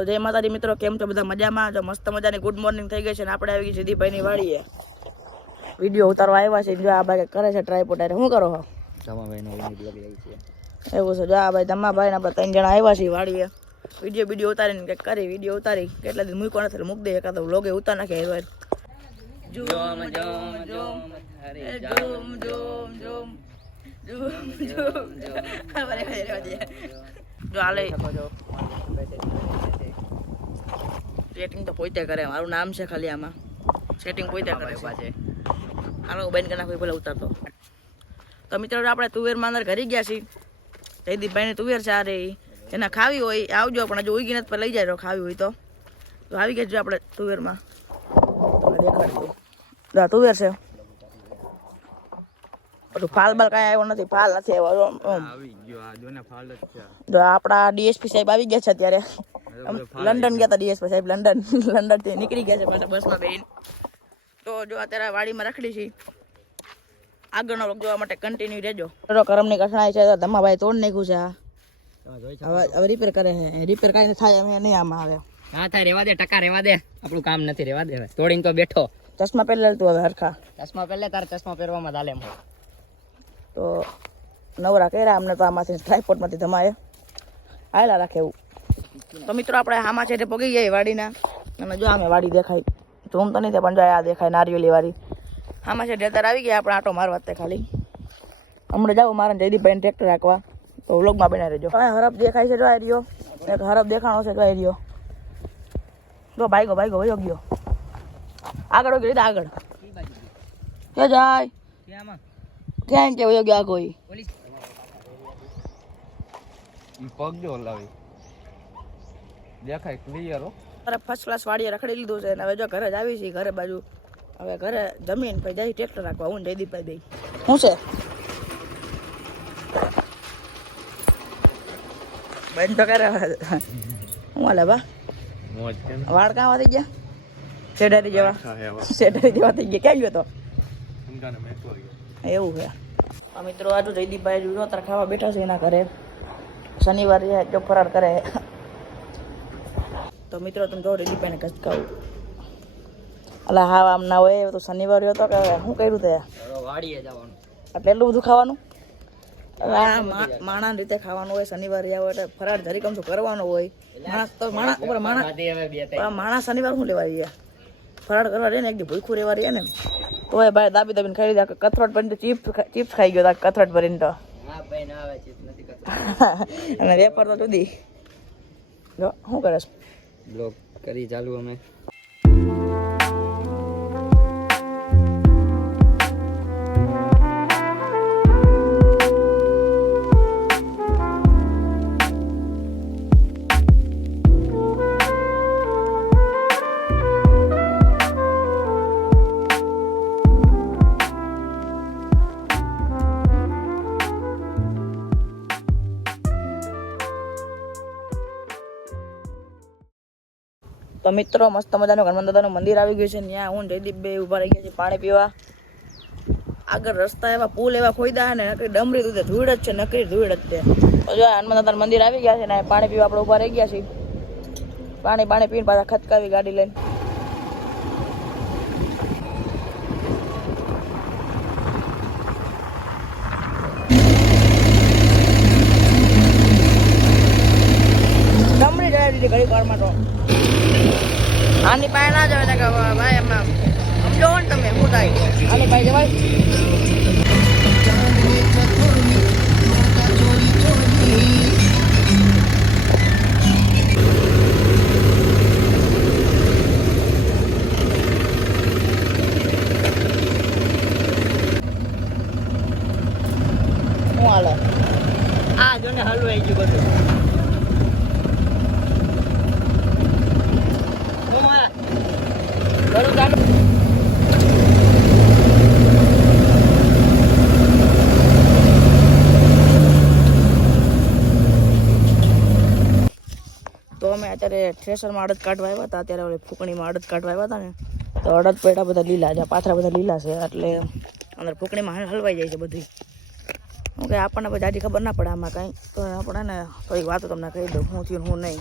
તો જય માતાજી મિત્રો, કેમ છો બધા? મજામાં? જો મસ્ત મજાની ગુડ મોર્નિંગ થઈ ગઈ છે ને આપણે આવી ગઈ સિદ્ધિભાઈની વાડીએ વિડીયો ઉતારવા આવ્યા છે. જો આ ભાઈ કરે છે ટ્રાયપોડ. શું કરો છો? ધમાભાઈનો બ્લોગ આવી છે. એવું છે. જો આ ભાઈ ધમાભાઈ આપણે 3 જણા આવ્યા છીએ વાડીએ વિડીયો ઉતારીને કંઈક કરી વિડીયો ઉતારી કેટલા દિન મૂકો નથી મૂક દે એકાદ વ્લોગે ઉતાર નાખે. Zoom zoom zoom zoom zoom zoom zoom જો હાલે સેટિંગ તો પોતે કરે. મારું નામ છે ખાલી આમાં સેટિંગ પોતે કરે છે. હાલો બેન કના કોઈ પેલા ઉતારતો. તો મિત્રો આપણે તુવેરમાં અંદર ઘરી ગયા છીએ. જયદીપભાઈની તુવેર છે. આ રે એના ખાવી હોય આવજો, પણ હજુ ઉગી નથી લઈ જાય ખાવી હોય તો આવી ગયા. જો આપણે તુવેરમાં દેખાડી તુવેર છે. બધું ફાલ બાલ કઈ આવ્યો નથી. ફાલ નથી આવ્યો. જો આપણા ડીએસપી સાહેબ આવી ગયા છે અત્યારે. લંડન ગયા હતા ડીએસપી સાહેબ. લંડન થી નીકળી ગયા છે પાછા બસમાં બેન. તો જો અત્યારે વાડીમાં રખડી છે. આગળનો લોક જોવા માટે કન્ટિન્યુ રહેજો. કરમની કઠણાઈ છે. ધમાભાઈ તોડ નાખ્યું છે. હવે રિપેર કરે છે. રિપેર કઈ થાય અમે નહીં આમાં આવે. ના થાય, રેવા દે ટકા, રેવા દે. આપણું કામ નથી, રેવા દે. તોડીને તો બેઠો. ચશ્મા પહેરી તું હવે હરખા. ચશ્મા પહેલે તારે ચશ્મા પહેરવામાં ચાલે એમ. તો નવરા કર્યા અમને તો આમાંથી ટ્રાયપોડમાંથી ધમાએ આયલા રાખે એવું. તો મિત્રો આપણે આમાં છે પગી ગયા વાડીના. અને જો અમે વાડી દેખાય ઝૂમ તો નહીં પણ જો આ દેખાય નારિયેલી વાડી. આમાં છે ઢેતર આવી ગયા. આપણે આટો મારવા તે ખાલી હમણાં જાવ મારે જયદીપભાઈને ટ્રેક્ટર રાખવા. તો વ્લોગમાં બનાવી રહેજો. હરફ દેખાય છે. જો આ રહ્યો એક હરફ દેખાણો છે. જો આ રહ્યો જો ભાઈગો વયો ગયો આગળ વગી લીધા આગળ કે જાય ક્યાં કે વયો ગયો કોઈ પગ જો લાવી દેખાય ક્લિયર હો. અરે ફર્સ્ટ ક્લાસ વાડીએ રખડી લીધું છે. હવે જો ઘરે જ આવી છે. ઘરે બાજુ હવે ઘરે જમીન પછી જાય ટ્રેક્ટર રાખવા. હું જયદીપભાઈ બે શું છે બેન તો કરે હું હાલે બા વાળ કાં થઈ ગયા? શેડારી જેવા થઈ ગયા. ક્યાં ગયો તો? એવું છે. મિત્રો આજુ જયદીપભાઈ જો તાર ખાવા બેઠા છે એના ઘરે. શનિવારે જો ફરાર કરે. તો મિત્રો તમે જો જયદીપભાઈને ઘસકાવું. અલા હા આમ ના હોય તો શનિવાર હતો કે શું કર્યું તે વાડીએ જવાનું એટલે એટલું બધું ખાવાનું? માણસ રીતે ખાવાનું હોય. શનિવારે આવો એટલે ફરાર જરી કમ શું કરવાનો હોય. માણસ તો માણસ શનિવાર શું લેવા રહીએ? ફરાળ કરવા રહે ને એક દી ભૂખું રહેવા રહીએ ને તો ભાઈ દાબી દાબીને ખાઈ લીધા. કથરોટ ભરીને ચિપ્સ ખાઈ ગયો કથરોટ ભરીને તો. અને વેપાર તો જુદી. જો શું કરે છે? બ્લોગ કરી ચાલુ અમે. તો મિત્રો મસ્ત મજાનું હનુમાન દાદાનું મંદિર આવી ગયું છે. ત્યાં હું જયદીપ બે ઉભા રહી ગયા છે પાણી પીવા. આગળ રસ્તા એવા પુલ એવા ખોઈદા ને નકરી ડમરી દૂધે ધૂળ જ છે. નકરી ધૂળ જ છે. તો જો હનુમાન દાદાનું મંદિર આવી ગયા છે ને પાણી પીવા આપણે ઉભા રહી ગયા છીએ. પાણી પીને પાછા ખચકાવી ગાડી લઈને. ડમરી જવા દીધી ઘડી વારમાં તો. આની પાસે ના જવાય કે ભાઈ એમાં સમજો ને તમે શું થાય. આની પાસે જવાય શું હાલે? આ જો ને હલવાઈ ગયું બધું. તો અમે અત્યારે થ્રેસરમાં અડદ કાઢવા આવ્યા હતા. અત્યારે ફૂકણીમાં અડદ કાઢવા આવ્યા હતા ને તો અડદ પેડા બધા લીલા છે. પાથરા બધા લીલા છે એટલે અંદર ફૂકણીમાં હલવાઈ જાય છે બધી. કે આપણને પછી આજી ખબર ના પડે આમાં કાંઈ. તો આપણે ને થોડીક વાતો તમને કહી દઉં હું થયું હું નહીં.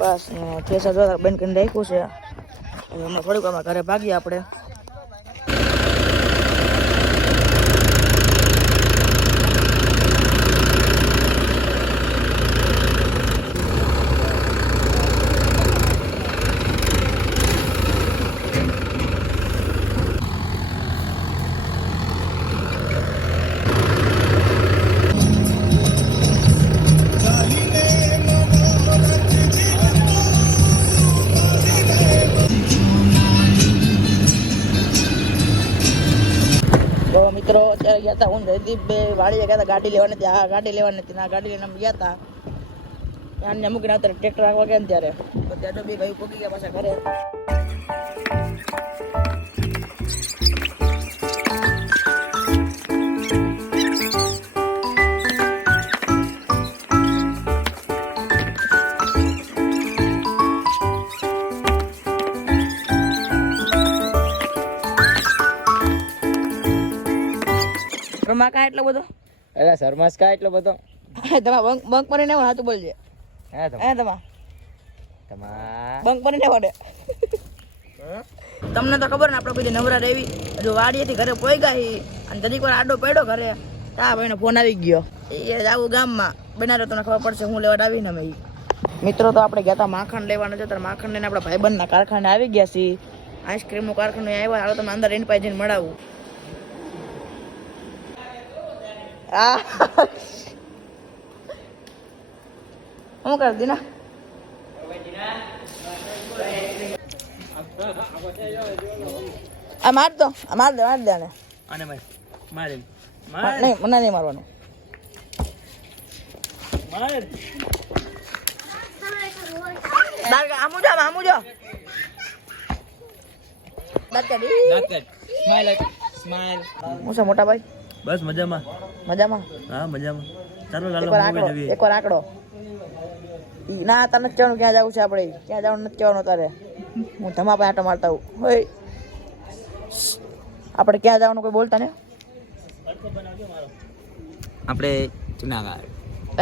બસ થેસર જો બંધ કરીને રાખ્યું છે. હવે હમણાં થોડીક વાર ઘરે ભાગીએ આપણે. તો મિત્રો અત્યારે ગયા હતા હું જયદીપ બે વાડીએ ગયા હતા ગાડી લેવાની હતી. આ ગાડી લેવાની હતી, આ ગાડી લઈને અમે ગયા હતા. ત્યાં મૂકીને અત્યારે ટ્રેક્ટર રાખવા ગયા ને ત્યારે તો ત્યાં તો બે ભાઈ પહોંચી ગયા પાછા ઘરે. રમા કા એટલો બધો અરે શર્માસ કા એટલો બધો તમા બંક પર ને હાથ બોલજે. હે તમા તમા બંક પર ને વડે. તમને તો ખબર ને આપણે પછી નવરા રેવી જો વાડીએથી ઘરે પોઈ ગઈ અને જરીક વાર આડો પડ્યો ઘરે તા ભાઈનો ફોન આવી ગયો. એ જાવું ગામમાં બનાવ્યો તમને ખબર પડશે હું લેવા આવીને અમે. મિત્રો તો આપણે ગયા હતા માખણ લેવાનું છે. ત્યારે માખણ લઈને આપણા ભાઈબંધના કારખાને આવી ગયા છીએ. આઈસ્ક્રીમનું કારખાનું આવ્યા. હાલો તમે અંદર એની પાસે જઈને મળાવું. શું કર દીના આ માર દો માર દે આને આને મારે નહીં મને નહીં મારવાનું. આમુ જો સ્માઈલ. હું છે મોટા ભાઈ? બસ મજામાં. મજામાં? હા મજામાં. ચાલો લાલો એકવાર આંકડો. ના તને નથી કહેવાનું ક્યાં જવું છે આપણે. ક્યાં જવાનું નથી કહેવાનું તારે. હું ધમા પાસે આટો મારતા હું. હોય આપણે ક્યાં જવાનું કોઈ બોલતા ને. આપણે જુનાગઢ.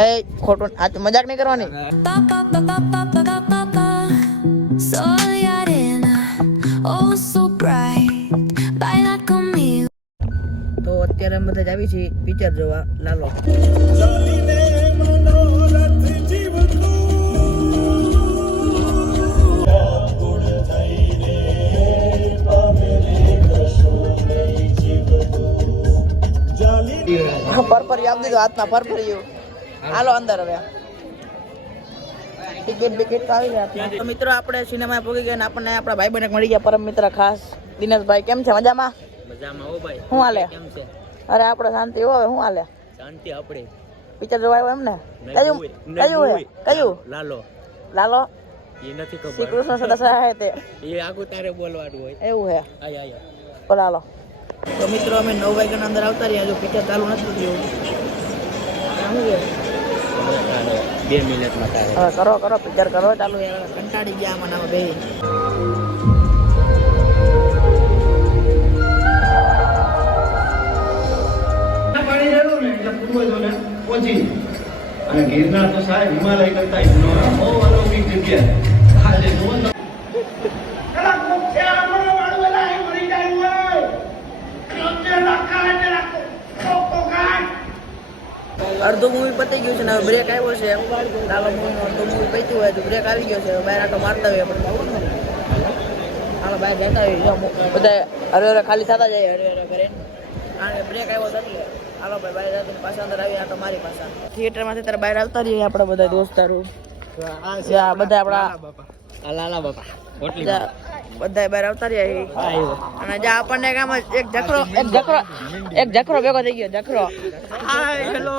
એ ખોટું આ તો મજાક નહીં કરવાની. Soy arena, oh so bright, baila conmigo. તો અત્યારે અમે બધા જ આવી છીએ પિક્ચર જોવા લાલો. પરપર આપી દીધું હાથમાં પરપર્યું. હાલો અંદર હવે ટિકિટ તો આવી ગયા. તો મિત્રો આપણે સિનેમા પહોંચી ગયા ને આપણને આપણા ભાઈ બહેન મળી ગયા પરમ મિત્ર ખાસ દિનેશભાઈ. કેમ છે? મજામાં? મજામાં. ઓ ભાઈ શું હાલે? કેમ છે? અરે આપણે શાંતિ હોય. શું હાલે? શાંતિ. આપણે પિક્ચર જોવા આવ્યો એમ ને? કયું? લાલો. લાલો એ નથી ખબર. શ્રી કૃષ્ણ સદા સહાય તે એ આખું તારે બોલવાનું હોય. એવું હે? આય આય. બોલ હાલો. તો મિત્રો અમે 9 વાગ્યાના અંદર આવતા રહ્યા. જો પિક્ચર ચાલુ નથી થયું. શું છે? 2 મિનિટમાં તારે. હવે કરો પિક્ચર કરો ચાલુ. યાર કંટાળી ગયા આમાં નામાં બે. અને ગિરનાર તો સાહેબ હિમાલય કરતા બહુ અલૌકિક જગ્યા આજે જુઓ તો અડધું મૂવી પતી ગયું છે ને હવે બ્રેક આવ્યો છે. લાલો મૂવીનો અડધું મૂવી પત્યું હોય તો બ્રેક આવી ગયો છે. બહાર આટો મારતા હોય આપણે. હાલો બહાર જતા હોય બધા હરે ખાલી થતા જાય હરે ઘરે. કારણ કે બ્રેક આવ્યો હતો એટલે હાલો ભાઈ બહાર જતા પાછા અંદર આવી આટો મારી પાછા થિયેટરમાંથી ત્યારે બહાર આવતા રહીએ આપણે બધા દોસ્તારો. બધા આપણા લાલા બાપા બધા બહાર આવતા રહ્યા. અને જ્યાં આપણને કામ એક જખરો ભેગો થઈ ગયો. જખરો હેલો